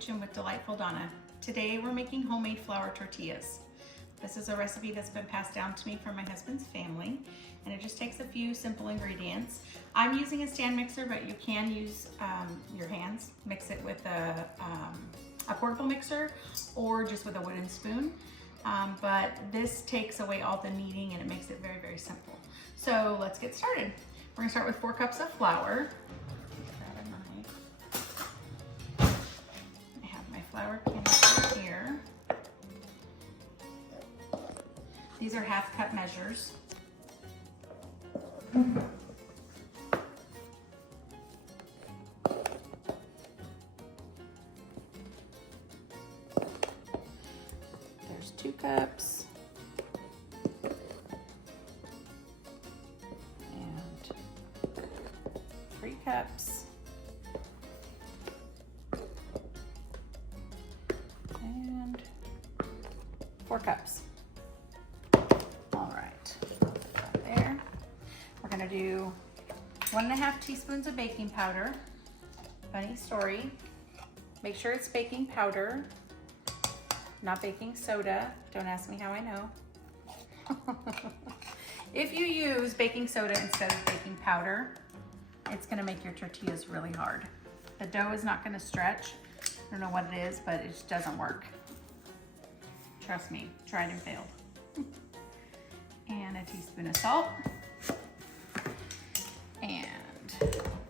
Kitchen with Delightful Donna. Today we're making homemade flour tortillas. This is a recipe that's been passed down to me from my husband's family, and it just takes a few simple ingredients. I'm using a stand mixer, but you can use your hands. Mix it with a portable mixer or just with a wooden spoon. But this takes away all the kneading and it makes it very, very simple. So let's get started. We're gonna start with 4 cups of flour. I have my flour canister here. These are 1/2 cup measures. There's 2 cups. And 3 cups. And 4 cups. All right, there. We're gonna do 1½ teaspoons of baking powder. Funny story, make sure it's baking powder, not baking soda. Don't ask me how I know. If you use baking soda instead of baking powder, it's gonna make your tortillas really hard. The dough is not gonna stretch. I don't know what it is, but it just doesn't work. Trust me, tried and failed. And a teaspoon of salt. And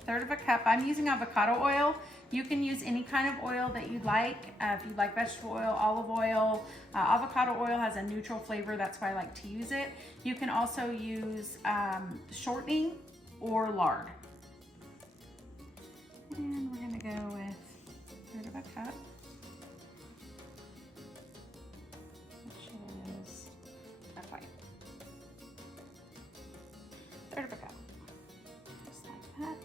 1/3 cup, I'm using avocado oil. You can use any kind of oil that you'd like. If you like vegetable oil, olive oil, avocado oil has a neutral flavor, that's why I like to use it. You can also use shortening or lard. And we're gonna go with 1/3 cup, which is not quite. 1/3 cup, just like that.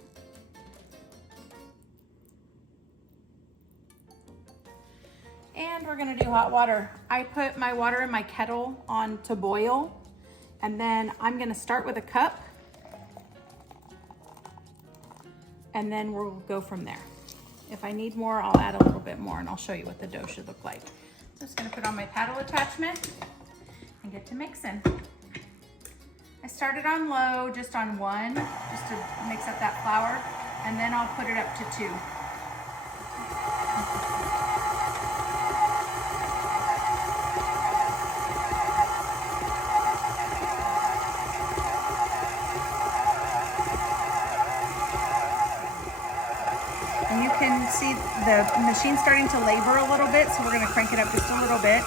And we're gonna do hot water. I put my water in my kettle on to boil, and then I'm gonna start with a cup, and then we'll go from there. If I need more, I'll add a little bit more, and I'll show you what the dough should look like. I'm just gonna put on my paddle attachment and get to mixing. I started on low, just on 1, just to mix up that flour, and then I'll put it up to 2. And you can see the machine starting to labor a little bit, so we're gonna crank it up just a little bit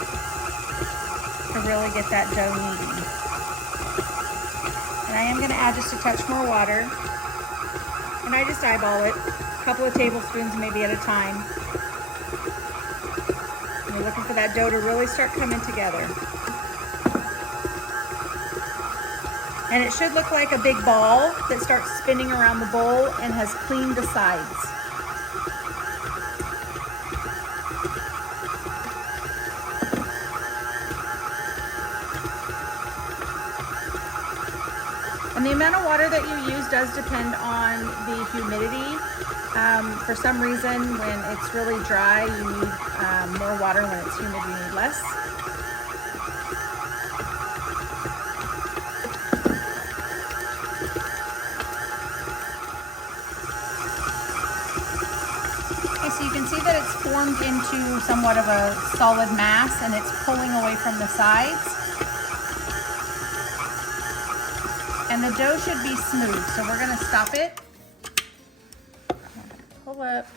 to really get that dough kneading. And I am gonna add just a touch more water. And I just eyeball it, a couple of tablespoons maybe at a time. And we're looking for that dough to really start coming together. And it should look like a big ball that starts spinning around the bowl and has cleaned the sides. And the amount of water that you use does depend on the humidity. For some reason, when it's really dry, you need more water. When it's humid, you need less. Okay, so you can see that it's formed into somewhat of a solid mass, and it's pulling away from the sides. And the dough should be smooth, so we're gonna stop it. Pull up.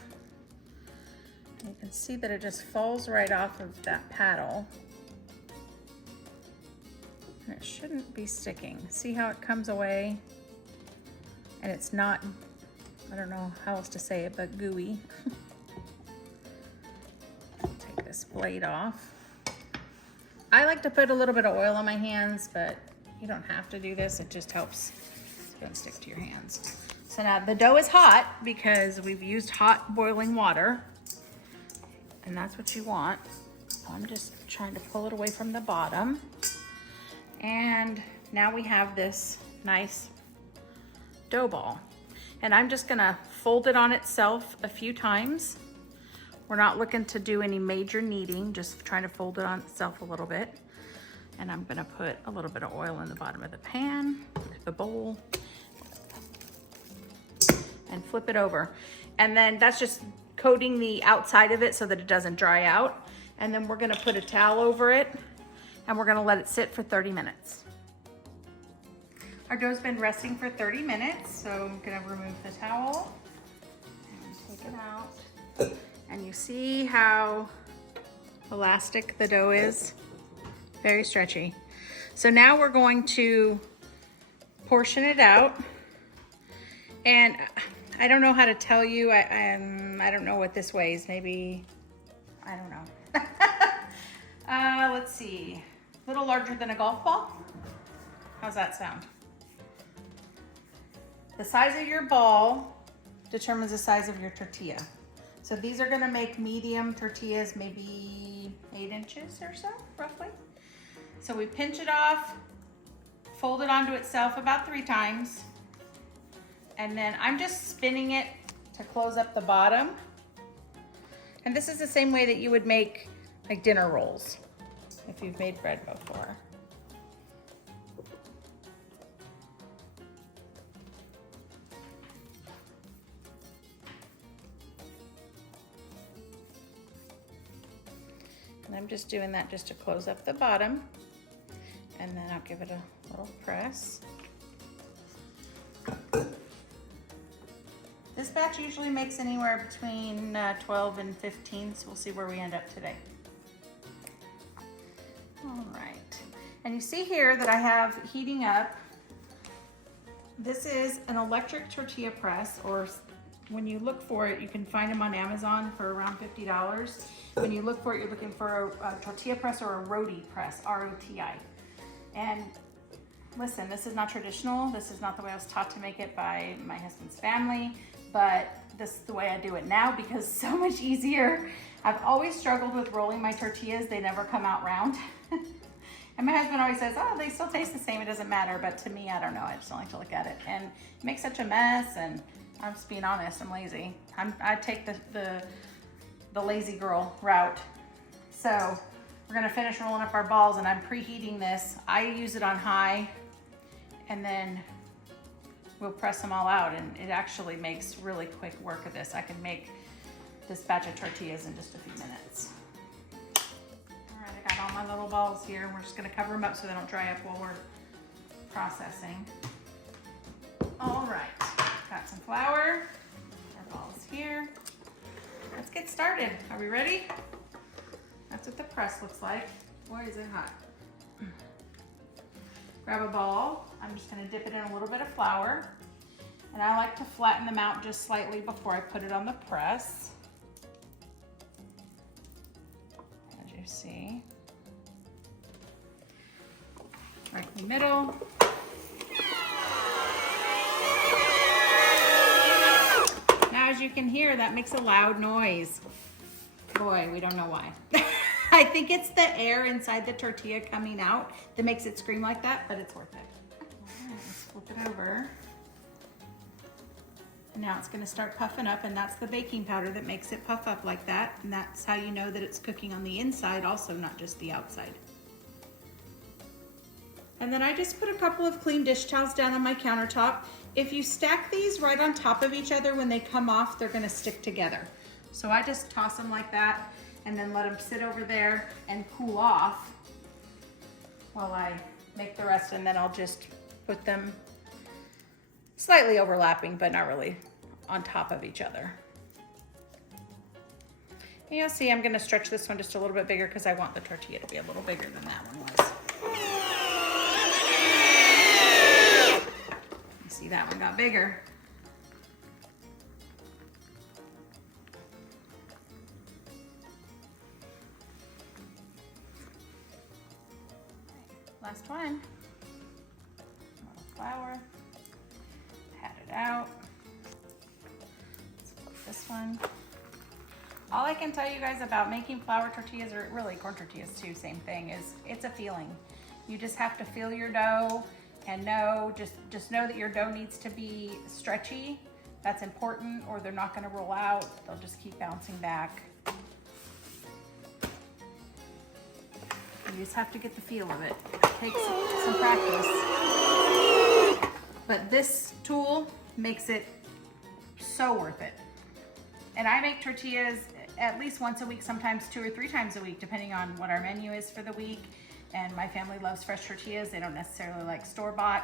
And you can see that it just falls right off of that paddle. And it shouldn't be sticking. See how it comes away? And it's not, I don't know how else to say it, but gooey. Take this blade off. I like to put a little bit of oil on my hands, but you don't have to do this, it just helps. Don't stick to your hands. So now the dough is hot because we've used hot boiling water, and that's what you want. I'm just trying to pull it away from the bottom. And now we have this nice dough ball. And I'm just gonna fold it on itself a few times. We're not looking to do any major kneading, just trying to fold it on itself a little bit. And I'm gonna put a little bit of oil in the bottom of the pan, the bowl, and flip it over. And then that's just coating the outside of it so that it doesn't dry out. And then we're gonna put a towel over it and we're gonna let it sit for 30 minutes. Our dough's been resting for 30 minutes, so I'm gonna remove the towel and take it out. And you see how elastic the dough is? Very stretchy. So now we're going to portion it out. And I don't know how to tell you, I don't know what this weighs, maybe, I don't know. Let's see, a little larger than a golf ball. How's that sound? The size of your ball determines the size of your tortilla. So these are gonna make medium tortillas, maybe 8 inches or so, roughly. So we pinch it off, fold it onto itself about 3 times, and then I'm just spinning it to close up the bottom. And this is the same way that you would make like dinner rolls, if you've made bread before. And I'm just doing that just to close up the bottom. And then I'll give it a little press. This batch usually makes anywhere between 12 and 15, so we'll see where we end up today. All right, and you see here that I have heating up. This is an electric tortilla press, or when you look for it, you can find them on Amazon for around $50. When you look for it, you're looking for a tortilla press or a roti press, R-O-T-I. And listen, this is not traditional. This is not the way I was taught to make it by my husband's family, but this is the way I do it now because it's so much easier. I've always struggled with rolling my tortillas. They never come out round. And my husband always says, oh, they still taste the same. It doesn't matter. But to me, I don't know. I just don't like to look at it. And it makes such a mess. And I'm just being honest, I'm lazy. I take the lazy girl route. So we're gonna finish rolling up our balls and I'm preheating this. I use it on high and then we'll press them all out, and it actually makes really quick work of this. I can make this batch of tortillas in just a few minutes. All right, I got all my little balls here. We're just gonna cover them up so they don't dry up while we're processing. All right, got some flour, our balls here. Let's get started. Are we ready? That's what the press looks like. Boy, is it hot. Grab a ball. I'm just gonna dip it in a little bit of flour. And I like to flatten them out just slightly before I put it on the press. As you see. Right in the middle. Now, as you can hear, that makes a loud noise. Boy, we don't know why. I think it's the air inside the tortilla coming out that makes it scream like that, but it's worth it. All right, let's flip it over. And now it's gonna start puffing up, and that's the baking powder that makes it puff up like that. And that's how you know that it's cooking on the inside also, not just the outside. And then I just put a couple of clean dish towels down on my countertop. If you stack these right on top of each other, when they come off, they're gonna stick together. So I just toss them like that and then let them sit over there and cool off while I make the rest, and then I'll just put them slightly overlapping, but not really on top of each other. And you'll see I'm gonna stretch this one just a little bit bigger because I want the tortilla to be a little bigger than that one was. You see that one got bigger. Last one. A little flour. Pat it out. Let's flip this one. All I can tell you guys about making flour tortillas, or really corn tortillas too, same thing, is it's a feeling. You just have to feel your dough and know, just know that your dough needs to be stretchy. That's important, or they're not gonna roll out. They'll just keep bouncing back. You just have to get the feel of it. It takes some practice. But this tool makes it so worth it. And I make tortillas at least once a week, sometimes 2 or 3 times a week, depending on what our menu is for the week. And my family loves fresh tortillas. They don't necessarily like store-bought.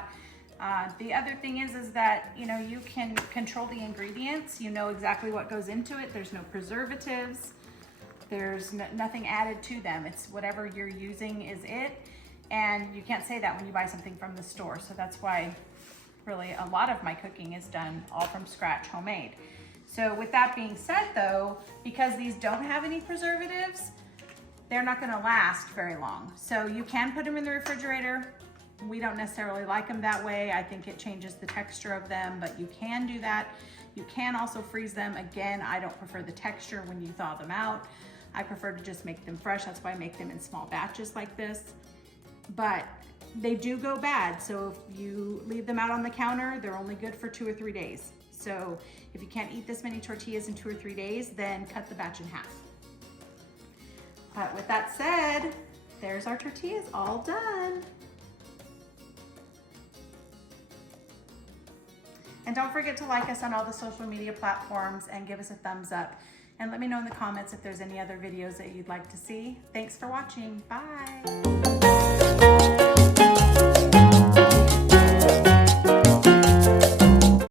The other thing is that, you know, you can control the ingredients. You know exactly what goes into it. There's no preservatives. There's nothing added to them. It's whatever you're using is it. And you can't say that when you buy something from the store. So that's why really a lot of my cooking is done all from scratch, homemade. So with that being said though, because these don't have any preservatives, they're not gonna last very long. So you can put them in the refrigerator. We don't necessarily like them that way. I think it changes the texture of them, but you can do that. You can also freeze them. Again, I don't prefer the texture when you thaw them out. I prefer to just make them fresh. That's why I make them in small batches like this. But they do go bad. So if you leave them out on the counter, they're only good for 2 or 3 days. So if you can't eat this many tortillas in 2 or 3 days, then cut the batch in half. But with that said, there's our tortillas all done. And don't forget to like us on all the social media platforms and give us a thumbs up. And let me know in the comments if there's any other videos that you'd like to see. Thanks for watching. Bye.